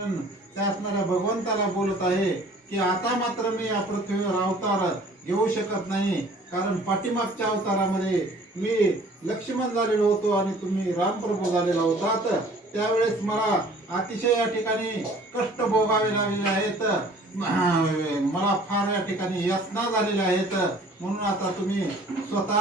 असणाऱ्या भगवंताला बोलत आहे की आता मात्र मी या पृथ्वीवर अवतार घेऊ शकत नाही. कारण पाठीमागच्या अवतारामध्ये मी लक्ष्मण झालेलो होतो आणि तुम्ही रामप्रभू झालेला होतात. त्यावेळेस मला अतिशय या ठिकाणी कष्ट भोगावे लागलेले आहेत. मला फार या ठिकाणी यातना झालेल्या आहेत. म्हणून आता तुम्ही स्वतः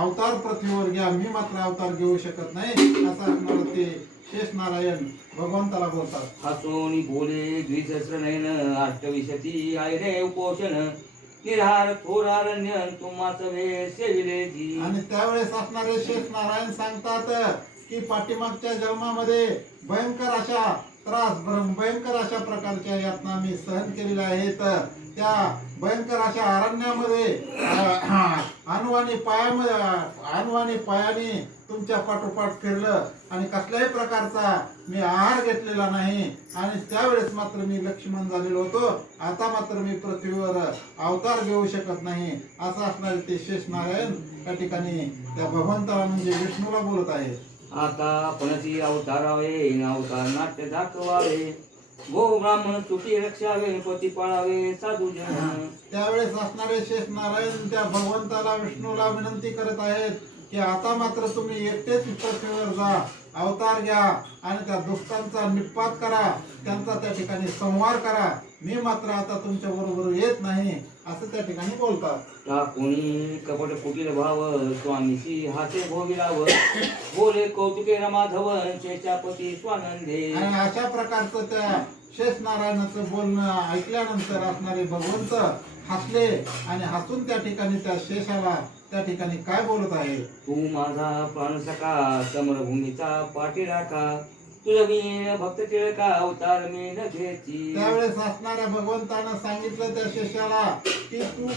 अवतार पृथ्वीवर घ्या. मी मात्र अवतार घेऊ शकत नाही असं असणार ते शेष नारायण भगवंताला बोलतात. हसोनी बोले द्विसहस्र नयन अष्टविशती आयरे उपोषण. निरहार थोरारण्य तुम्हाच वे सेविले आणि त्यावेळेस असणारे शेष नारायण सांगतात की पाठीमागच्या जन्मामध्ये भयंकर अशा त्रास भयंकर अशा प्रकारच्या यातना मी सहन केलेल्या आहेत. त्या भयंकर अशा अरण्यामध्ये अनुवानी पायामध्ये अनुवानी पायाने तुमच्या पाठोपाठ फिरलं आणि कसल्याही प्रकारचा मी आहार घेतलेला नाही. आणि त्यावेळेस मात्र मी लक्ष्मण झालेलो होतो. आता मात्र मी पृथ्वीवर अवतार घेऊ शकत नाही असं असणारे ते शेष नारायण त्या ठिकाणी त्या भगवंताला म्हणजे विष्णूला बोलत आहे आता पणती अवतारावे अवतार नाट्य दाखवावे. गो ब्राह्मण सुखी रक्षावे पती पाळावे साधू जन. त्यावेळेस असणारे शेष नारायण त्या भगवंताला विष्णूला विनंती करत आहेत की आता मात्र तुम्ही एकटेच पृथ्वीवर जा. अवतार घ्या आणि त्या दुष्टांचा निपात करा. त्यांचा त्या ठिकाणी संहार करा. मी मात्र आता तुमच्या बरोबर येत नाही असं त्या ठिकाणी बोलतात. कोणी कपट कुटील भाव स्वामीशी हाते भोगिराव बोले कौतुके रमाधव चेचापती स्वानंदे. आणि अशा प्रकारचं त्या शेष नारायणाचं बोलणं ऐकल्यानंतर असणारे भगवंत हसले आणि हसून त्या ठिकाणी त्या शेषाला त्या ठिकाणी काय बोलत आहे? तू माझा प्राणसखा समरभूमीचा पाठी राखा तुझं मी भक्त टिळका अवतार मी न घेची त्यावेळेस असणाऱ्या भगवंतानं सांगितलं त्या शिष्याला की तू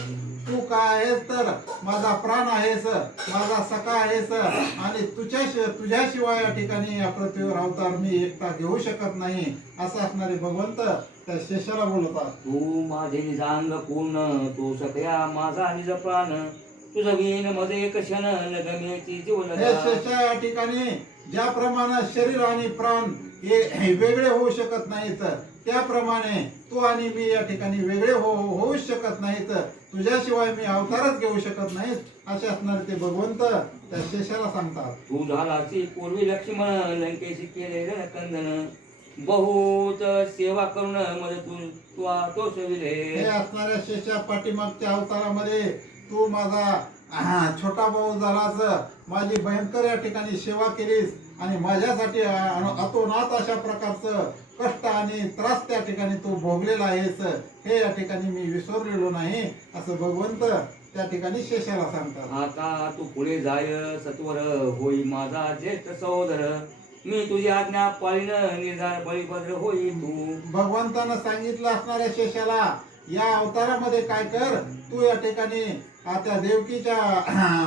तू काय आहेस तर? माझा प्राण आहेस माझा सखा आहेस आणि तुझ्या तुझ्याशिवाय या ठिकाणी या पृथ्वीवर अवतार मी एकटा घेऊ शकत नाही असं असणारे भगवंत त्या शिष्याला बोलतात. तू माझे निजांग पूर्ण तू सखया माझा निज प्राण. तुझं वीणमध्ये एक क्षण न गमेची जीवलगा शेषा या ठिकाणी ज्याप्रमाणे शरीर आणि प्राण हे वेगळे होऊ शकत नाहीत त्याप्रमाणे तू आणि मी या ठिकाणी वेगळे हो होऊ शकत नाहीत. तुझ्याशिवाय मी अवतारच घेऊ शकत नाहीत असे असणारे ते भगवंत त्या शेषाला सांगतात. तू झालाची पूर्वी लक्ष्मण लंकेशी केले रणकंदन बहुत सेवा करून मज तू तू दोष हे असणाऱ्या शेषा पाठीमागच्या अवतारामध्ये तू माझा छोटा भाऊ झालास माझी भयंकर या ठिकाणी सेवा केलीस आणि माझ्यासाठी अतोनात अशा प्रकारचं कष्ट आणि त्रास त्या ठिकाणी तू भोगलेला आहेस हे या ठिकाणी मी विसरलेलो नाही असं भगवंत त्या ठिकाणी शेषाला सांगतात. आता तू पुढे जाय सत्वर होई माझा ज्येष्ठ सहोदर. मी तुझी आज्ञा पाळीन निर्धार बळीभद्र होई तू. भगवंतानं सांगितलं असणाऱ्या शेषाला या अवतारामध्ये काय कर? तू या ठिकाणी आता देवकीच्या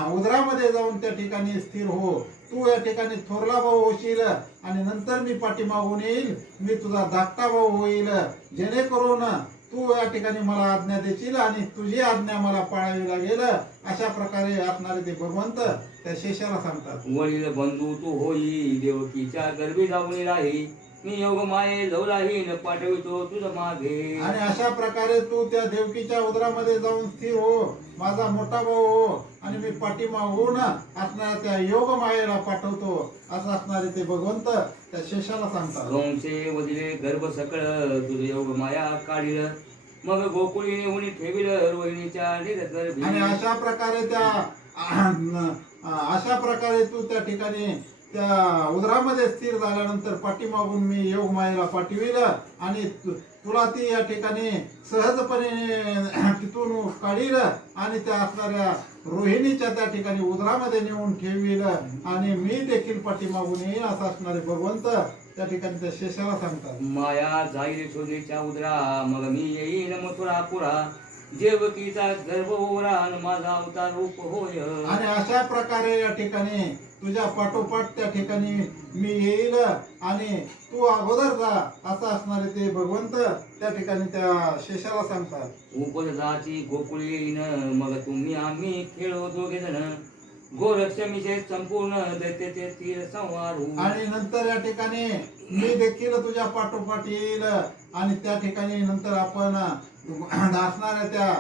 उदरामध्ये जाऊन त्या ठिकाणी स्थिर हो. तू या ठिकाणी थोरला भाऊ होशील आणि नंतर मी पाठीमागून येईल. मी तुझा धाकटा भाऊ होईल. जेणेकरून तू या ठिकाणी मला आज्ञा देशील आणि तुझी आज्ञा मला पाळावी लागेल. अशा प्रकारे असणारे ते भगवंत त्या शेषाला सांगतात. वडील बंधू तू होई देवकीच्या गर्भी जाऊन राही. मी योग माये राहीन पाठवितो तुझ मागे. आणि अशा प्रकारे तू त्या देवकीच्या उदरामध्ये जाऊन स्थिर हो. माझा मोठा भाऊ हो. आणि मी पाठीमागून असणाऱ्या त्या योग मायेला पाठवतो. असं असणारे ते भगवंत त्या शेषाला सांगतात. कंसे वदिले गर्भ सकळ तुझ योग माया काढील. मग गोकुळी नेऊन ठेविल रोहिणीच्या आणि अशा प्रकारे त्या अशा प्रकारे तू त्या ठिकाणी त्या उदरामध्ये स्थिर झाल्यानंतर पाठीमागून मी योग मायेला पाठविल आणि तुला ती या ठिकाणी सहजपणे तिथून काढील आणि त्या असणाऱ्या रोहिणीच्या त्या ठिकाणी उदरामध्ये नेऊन ठेवील आणि मी देखील पाठीमागून येईन असं असणारे भगवंत त्या ठिकाणी त्या शेषाला सांगतात. माया जाईल सोनीच्या उदरा मग मी येईन मथुरा पुरा जेवकीचा गर्भ ओरा अन माझा अवतार रूप होय. आणि अशा प्रकारे या ठिकाणी तुझ्या पाठोपाठ त्या ठिकाणी मी येईल आणि तू अगोदर जा असं असणारे ते भगवंत त्या ठिकाणी त्या शेषाला सांगतात. उपजाची गोकुळी येईन मग तुम्ही आम्ही खेळो दोघे जण. गोरक्षमिषे संपूर्ण दैत्याचे तीर होऊ. आणि नंतर या ठिकाणी मी देखील तुझ्या पाठोपाठ येईल आणि त्या ठिकाणी नंतर आपण असणाऱ्या त्या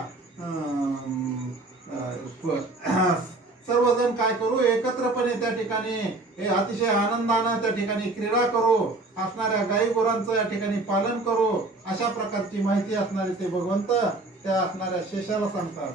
सर्वजण काय करू? एकत्रपणे त्या ठिकाणी हे अतिशय आनंदानं त्या ठिकाणी क्रीडा करू असणाऱ्या गाई गुरांचं या ठिकाणी पालन करू अशा प्रकारची माहिती असणारे ते भगवंत त्या असणाऱ्या शेषाला सांगतात.